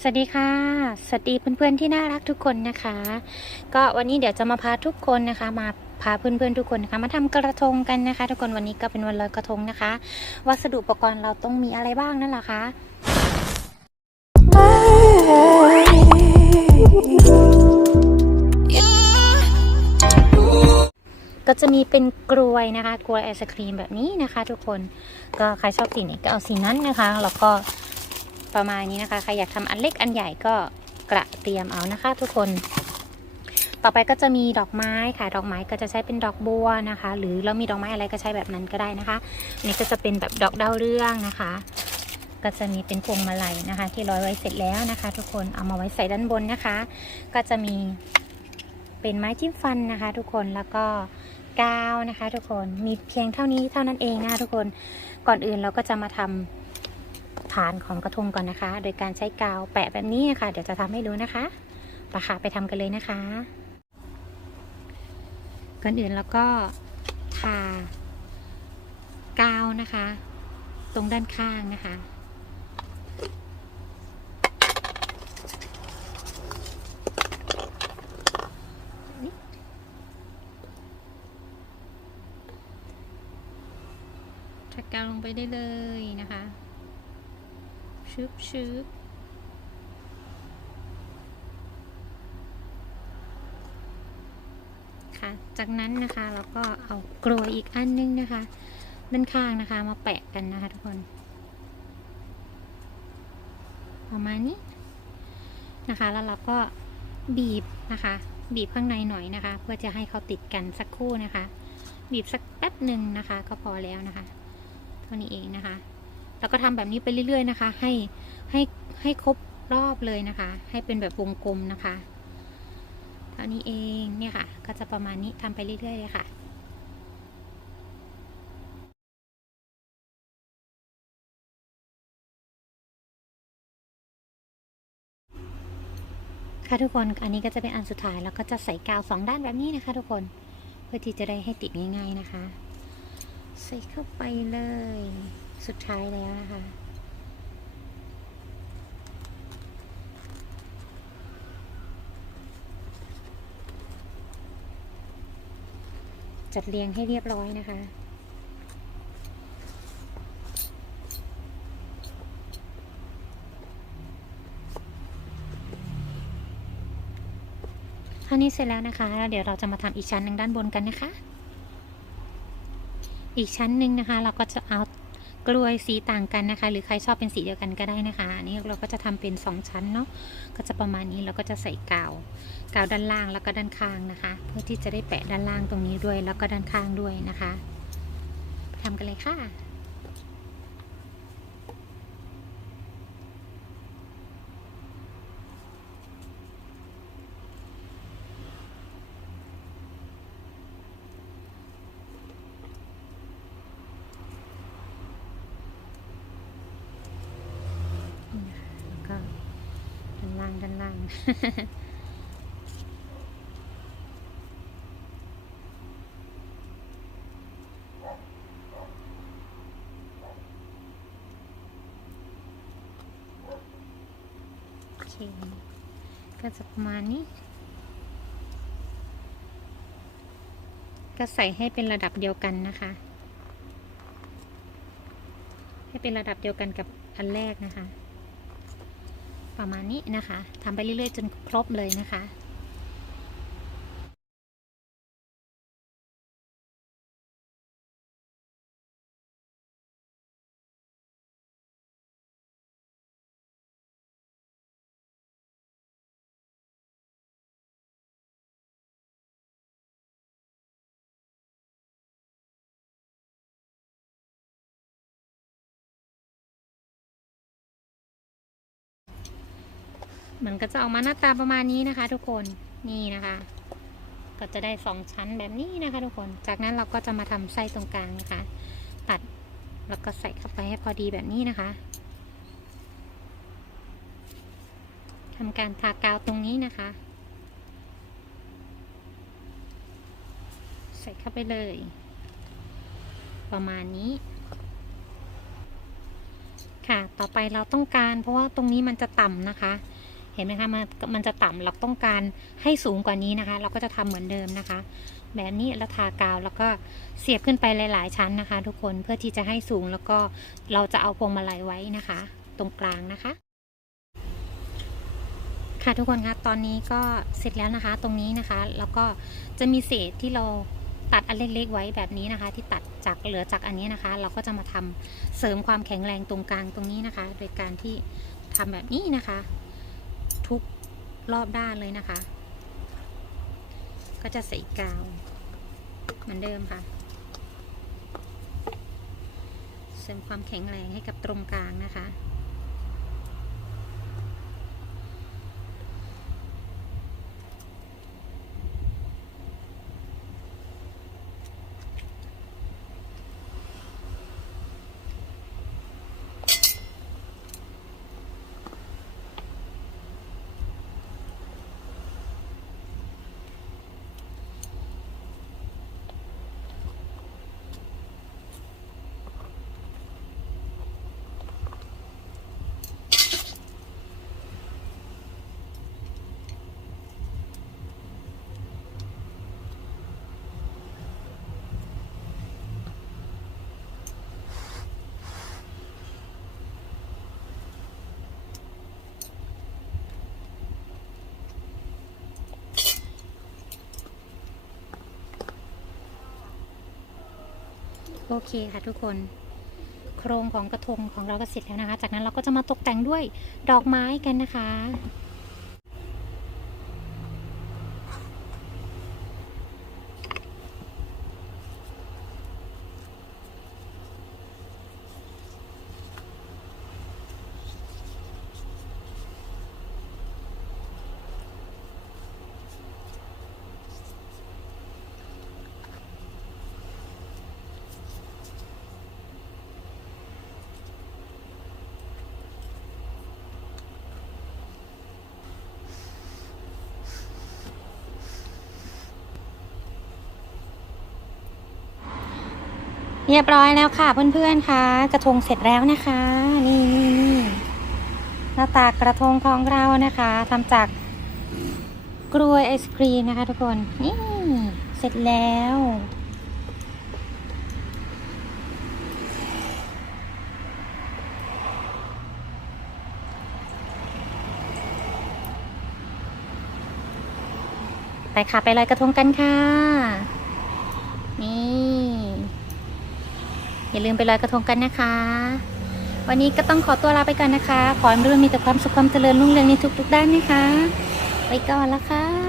สวัสดีค่ะ สวัสดีเพื่อนๆที่น่ารักทุกคนนะคะ ก็วันนี้เดี๋ยวจะมาพาทุกคนนะคะ มาพาเพื่อนๆทุกคนนะคะมาทำกระทงกันนะคะ ทุกคนวันนี้ก็เป็นวันลอยกระทงนะคะ วัสดุอุปกรณ์เราต้องมีอะไรบ้างนั่นแหละคะก็จะมีเป็นกลวยนะคะ กลวยไอศครีมแบบนี้นะคะ ทุกคนก็ใครชอบสีไหนก็เอาสีนั้นนะคะแล้วก็ ประมาณนี้นะคะ ใครอยากทำอันเล็กอันใหญ่ก็กระเตรียมเอานะคะ ทุกคน ต่อไปก็จะมีดอกไม้ค่ะ ดอกไม้ก็จะใช้เป็นดอกบัวนะคะ หรือเรามีดอกไม้อะไรก็ใช้แบบนั้นก็ได้นะคะอันนี้ก็จะเป็นแบบดอกดาวเรืองนะคะ ก็จะมีเป็นพวงมาลัยนะคะ ที่ร้อยไว้เสร็จแล้วนะคะ ทุกคน เอามาไว้ใส่ด้านบนนะคะ ก็จะมีเป็นไม้จิ้มฟันนะคะ ทุกคน แล้วก็กาวนะคะ ทุกคน มีเพียงเท่านี้เท่านั้นเองนะคะทุกคน ก่อนอื่นเราก็จะมาทำ ฐานของกระทงก่อนนะคะ โดยการใช้กาวแปะแบบนี้นะคะเดี๋ยวจะทำให้ดูนะคะปะค่ะไปทำกันเลยนะคะก่อนอื่นแล้วก็ทากาวนะคะ ตรงด้านข้างนะคะทากาวลงไปได้เลยนะคะ ชึบชึบค่ะ จากนั้นนะคะเราก็เอากลวยอีกอันนึงนะคะ ด้านข้างนะคะมาแปะกันนะคะทุกคน ประมาณนี้นะคะ แล้วเราก็บีบนะคะ บีบข้างในหน่อยนะคะ เพื่อจะให้เขาติดกันสักคู่นะคะ บีบสักแป๊บหนึ่งนะคะ ก็พอแล้วนะคะ เท่านี้เองนะคะ แล้วก็ทำแบบนี้ไปเรื่อย ๆ นะคะ ให้ให้ให้ครบรอบเลยนะคะ ให้เป็นแบบวงกลมนะคะเท่านี้เองเนี่ยค่ะ ก็จะประมาณนี้ทำไปเรื่อยๆเลยค่ะค่ะทุกคนอันนี้ก็จะเป็นอันสุดท้ายแล้วก็จะใส่กาวสองด้านแบบนี้นะคะ ทุกคนเพื่อที่จะได้ให้ติดง่าย ๆนะคะ ใส่เข้าไปเลย สุดท้ายแล้วนะคะจัดเรียงให้เรียบร้อยนะคะเท่านี้เสร็จแล้วนะคะแล้วเดี๋ยวเราจะมาทำอีกชั้นหนึ่งด้านบนกันนะคะ อีกชั้นหนึ่งนะคะ เราก็จะเอา กลวยสีต่างกันนะคะ หรือใครชอบเป็นสีเดียวกันก็ได้นะคะอันนี้เราก็จะทำเป็นสองชั้นเนาะก็จะประมาณนี้เราก็จะใส่กาวกาวด้านล่างแล้วก็ด้านข้างนะคะ เพื่อที่จะได้แปะด้านล่างตรงนี้ด้วยแล้วก็ด้านข้างด้วยนะคะทำกันเลยค่ะ นี่นะคะแล้วก็ด้านล่างด้านล่าง โอเค ก็จะประมาณนี้ ก็ใส่ให้เป็นระดับเดียวกันนะคะ ให้เป็นระดับเดียวกันกับอันแรกนะคะ ประมาณนี้นะคะทำไปเรื่อยๆ จนครบเลยนะคะ มันก็จะออกมาหน้าตาประมาณนี้นะคะ ทุกคนนี่นะคะ ก็จะได้สองชั้นแบบนี้นะคะ ทุกคนจากนั้นเราก็จะมาทำไส้ตรงกลางนะคะ ตัดแล้วก็ใส่เข้าไปให้พอดีแบบนี้นะคะทำการทากาวตรงนี้นะคะ ใส่เข้าไปเลย ประมาณนี้ค่ะ ต่อไปเราต้องการเพราะว่าตรงนี้มันจะต่ำนะคะ เห็นไหมคะมันมันจะต่ำเราต้องการให้สูงกว่านี้นะคะ เราก็จะทำเหมือนเดิมนะคะ แบบนี้แล้วทากาวแล้วก็เสียบขึ้นไปหลาย ๆ ชั้นนะคะ ทุกคนเพื่อที่จะให้สูงแล้วก็เราจะเอาพวงมาลัยไว้นะคะ ตรงกลางนะคะค่ะทุกคนคะตอนนี้ก็เสร็จแล้วนะคะตรงนี้นะคะ แล้วก็จะมีเศษที่เราตัดอันเล็กๆไว้แบบนี้นะคะ ที่ตัดจากเหลือจากอันนี้นะคะ เราก็จะมาทำเสริมความแข็งแรงตรงกลางตรงนี้นะคะ โดยการที่ทำแบบนี้นะคะ รอบด้านเลยนะคะ ก็จะใส่กาว เหมือนเดิมค่ะ เสริมความแข็งแรงให้กับตรงกลางนะคะ โอเคค่ะทุกคนโครงของกระทงของเราก็เสร็จแล้วนะคะ จากนั้นเราก็จะมาตกแต่งด้วยดอกไม้กันนะคะ เรียบร้อยแล้วค่ะเพื่อนๆค่ะ กระทงเสร็จแล้วนะคะ นี่นี่นี่หน้าตากระทงของเรานะคะทำจากกล้วยไอศครีมนะคะ ทุกคนนี่เสร็จแล้วไปค่ะ ไปลอยกระทงกันค่ะ นี่ อย่าลืมไปลอยกระทงกันนะคะ วันนี้ก็ต้องขอตัวลาไปก่อนนะคะ ขอให้เรื่องมีแต่ความสุขความเจริญรุ่งเรืองในทุกๆด้านนะคะ ไปก่อนละค่ะ